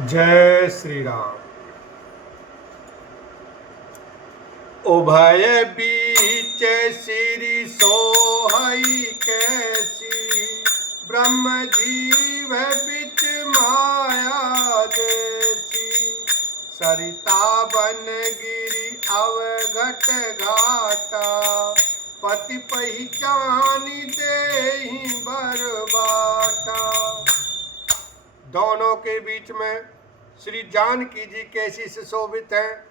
जय श्री राम। उभय बीच श्री सोहई कैसी, ब्रह्म जीव बिच माया जैसी। सरिता बन गिरी अवघट घाटा, पति पहिचानी देहि बरबाटा। दोनों के बीच में श्री जानकी जी कैसी सुशोभित हैं,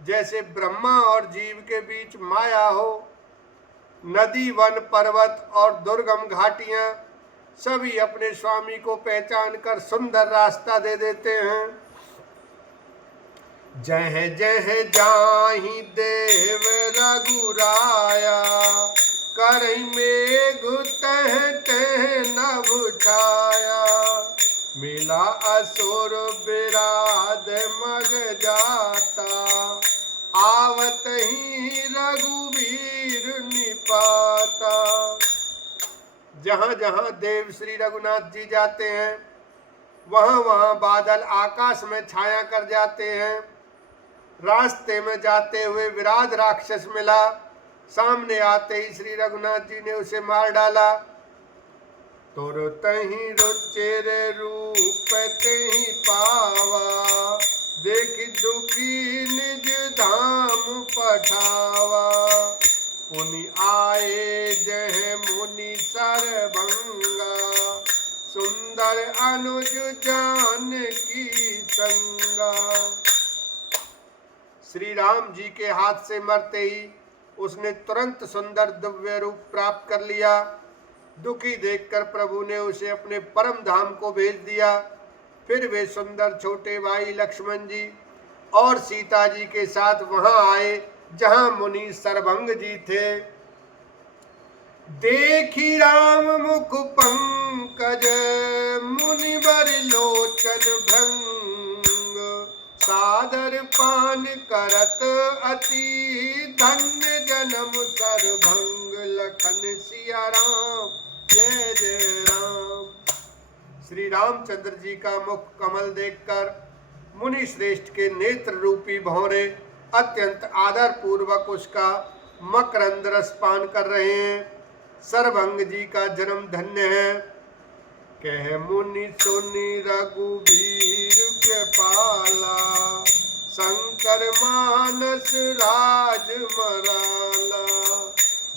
जैसे ब्रह्मा और जीव के बीच माया हो। नदी, वन, पर्वत और दुर्गम घाटियां सभी अपने स्वामी को पहचान कर सुंदर रास्ता दे देते हैं। जह जह जाहि देव रघुराया, करहि मेघ तह तह नभ छाया। मिला असुर विराध मग जाता, आवत ही रघुवीर निपाता। जहाँ जहाँ देव श्री रघुनाथ जी जाते हैं, वहाँ वहाँ बादल आकाश में छाया कर जाते हैं। रास्ते में जाते हुए विराध राक्षस मिला, सामने आते ही श्री रघुनाथ जी ने उसे मार डाला। तुरतहि रुचिर रूप तेहि पावा, देख दुखी निज धाम पठावा। पुनि आए जह मुनि सरभंगा, सुंदर अनुज जानकी संगा। श्री राम जी के हाथ से मरते ही उसने तुरंत सुंदर दिव्य रूप प्राप्त कर लिया। दुखी देखकर प्रभु ने उसे अपने परम धाम को भेज दिया। फिर वे सुंदर छोटे भाई लक्ष्मण जी और सीता जी के साथ वहां आए जहां मुनि सरभंग जी थे। देखी राम मुख पंकज, मुनिवर लोचन भृंग। सादर पान करत अति, धन्य जन्म सरभंग। लखन सिया राम जय जय राम। श्री रामचंद्र जी का मुख कमल देखकर मुनि श्रेष्ठ के नेत्र रूपी भौरे अत्यंत आदर पूर्वक उसका मकरंद रस पान कर रहे हैं। सरभंग जी का जन्म धन्य है। कह मुनि सुनि रघुवीर कृपाला, शंकर मानस राज मराला।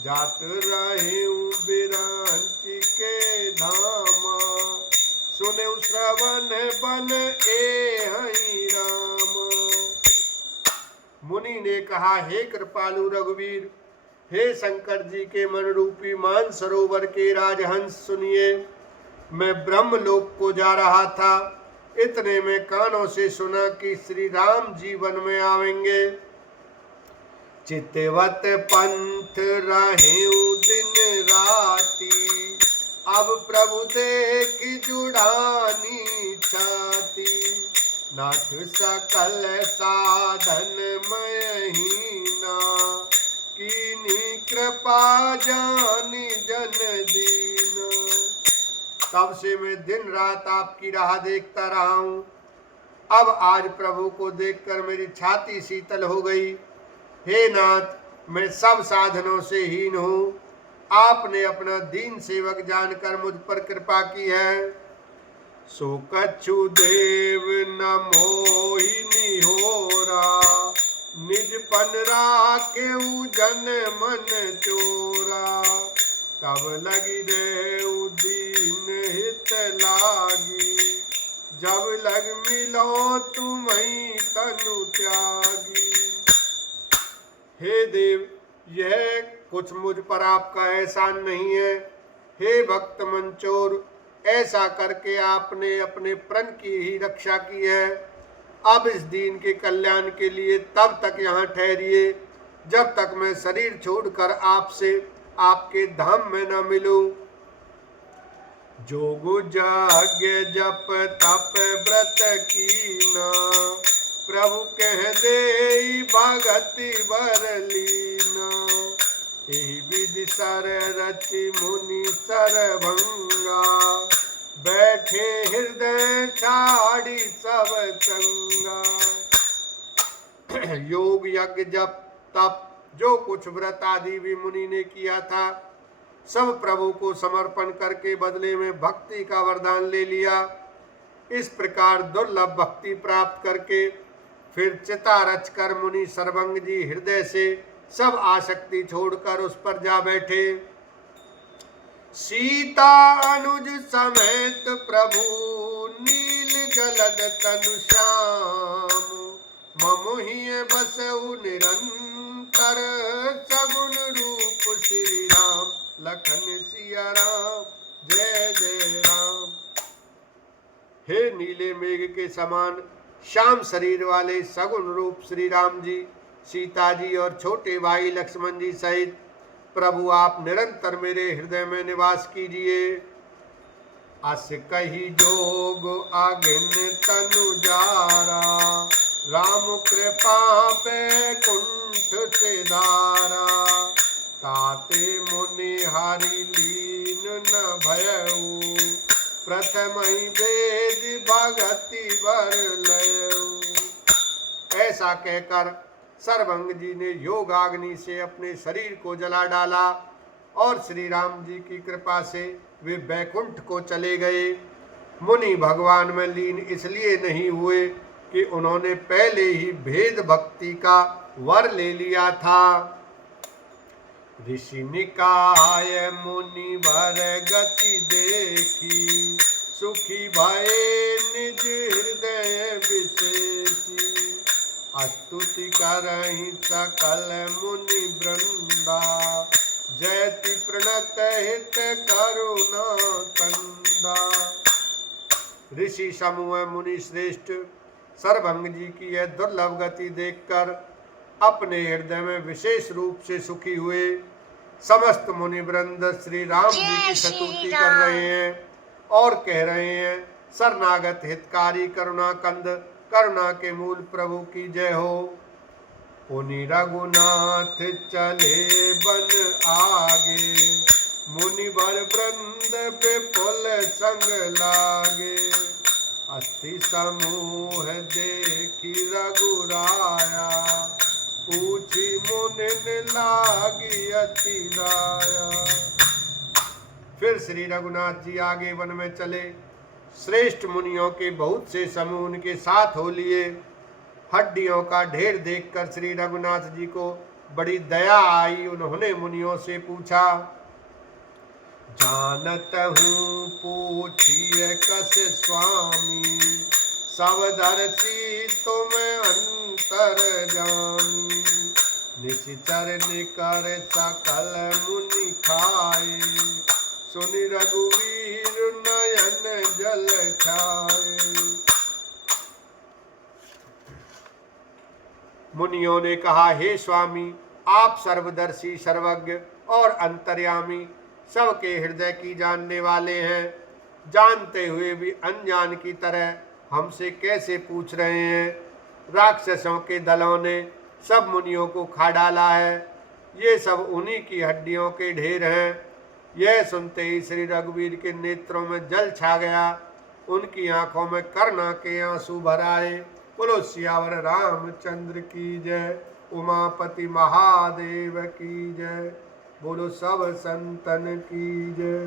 जात रहे बिरांच के धामा, सुने श्रवण बन एहि राम। मुनि ने कहा, हे कृपालु रघुवीर, हे शंकर जी के मन रूपी मान सरोवर के राजहंस, सुनिए। मैं ब्रह्मलोक को जा रहा था, इतने में कानों से सुना कि श्री राम जी वन में आवेंगे। चितवत पंथ रहें दिन राती, अब प्रभु देख जुड़ानी छाती। नाथ सकल साधन महीना, कीन्ही कृपा जानी जन दीना। तब से मैं दिन रात आपकी राह देखता रहा हूँ। अब आज प्रभु को देखकर मेरी छाती शीतल हो गई। हे नाथ, मैं सब साधनों से हीन हूँ। आपने अपना दीन सेवक जानकर मुझ पर कृपा की है। सो कछु देव न मोहि निहोरा, निज पन राखेउ जन मन चोरा। तब लगी रेउ दीन हित लागी, जब लग मिलो तुम्हीं तनु त्यागी। हे देव, यह कुछ मुझ पर आपका एहसान नहीं है। हे भक्त मंचोर, ऐसा करके आपने अपने प्रण की ही रक्षा की है। अब इस दीन के कल्याण के लिए तब तक यहाँ ठहरिए जब तक मैं शरीर छोड़कर आपसे आपके धाम में न मिलूं। जोगु जाग्य जप तप व्रत कीना, प्रभु कह दे भगति बर लीना। एहि विधि सर रचि मुनि सरभंगा, बैठे हृदय ठाड़ी सब चंगा। योग यज्ञ जप तप जो कुछ व्रत आदि भी मुनि ने किया था सब प्रभु को समर्पण करके बदले में भक्ति का वरदान ले लिया। इस प्रकार दुर्लभ भक्ति प्राप्त करके फिर चिता रच कर मुनि सर्वंग जी हृदय से सब आसक्ति छोड़कर उस पर जा बैठे। सीता अनुज समेत प्रभु नील जलद तनु श्याम ममुहिय बसउ निरंतर सगुण रूप श्री राम लखन सिया राम जय जय राम। हे नीले मेघ के समान श्याम शरीर वाले सगुण रूप श्री राम जी, सीता जी और छोटे भाई लक्ष्मण जी सहित प्रभु आप निरंतर मेरे हृदय में निवास कीजिए। अस कही जोग आगिन तनु जारा राम कृपा पे कुंठ से धारा ताते मुनि हरि लीन न भयऊ प्रथम ही वेद भगति वर लयऊ। ऐसा कहकर सर्वंग जी ने योगाग्नि से अपने शरीर को जला डाला और श्री राम जी की कृपा से वे बैकुंठ को चले गए। मुनि भगवान में लीन इसलिए नहीं हुए कि उन्होंने पहले ही भेद भक्ति का वर ले लिया था। ऋषि निकाय मुनि भर गति देखी सुखी भये निज हृदय विशेषी स्तुति करहि सकल मुनि वृंदा जयति प्रणत हित करुणा कंदा। ऋषि समूह मुनि श्रेष्ठ सर्वंग जी की यह दुर्लभ गति देखकर अपने हृदय में विशेष रूप से सुखी हुए। समस्त मुनि वृंद श्री राम जी की स्तुति कर रहे हैं और कह रहे हैं शरणागत हितकारी करुणा कंद करुणा के मूल प्रभु की जय हो। पुनि रघुनाथ चले बन आगे मुनि वर वृंद पे पुल संग लागे अस्थि समूह देखी रघुराया पूछी मुनि लागी अति राया। फिर श्री रघुनाथ जी आगे वन में चले। श्रेष्ठ मुनियों के बहुत से समूह उनके साथ हो लिए। हड्डियों का ढेर देखकर श्री रघुनाथ जी को बड़ी दया आई। उन्होंने मुनियों से पूछा जानत हूँ पूछिए कस स्वामी सवदर्शी तुम अंतर जामी निश्चर निकर सकल मुनि खाए सुनि रघुवीर नयन जल छाए। मुनियों ने कहा हे स्वामी आप सर्वदर्शी सर्वज्ञ और अंतर्यामी सबके हृदय की जानने वाले हैं। जानते हुए भी अनजान की तरह हमसे कैसे पूछ रहे हैं। राक्षसों के दलों ने सब मुनियों को खा डाला है। ये सब उन्हीं की हड्डियों के ढेर हैं। यह सुनते ही श्री रघुवीर के नेत्रों में जल छा गया। उनकी आंखों में करुणा के आंसू भर आए। बोलो सियावर रामचंद्र की जय। उमापति महादेव की जय। बोलो सब संतन की जय।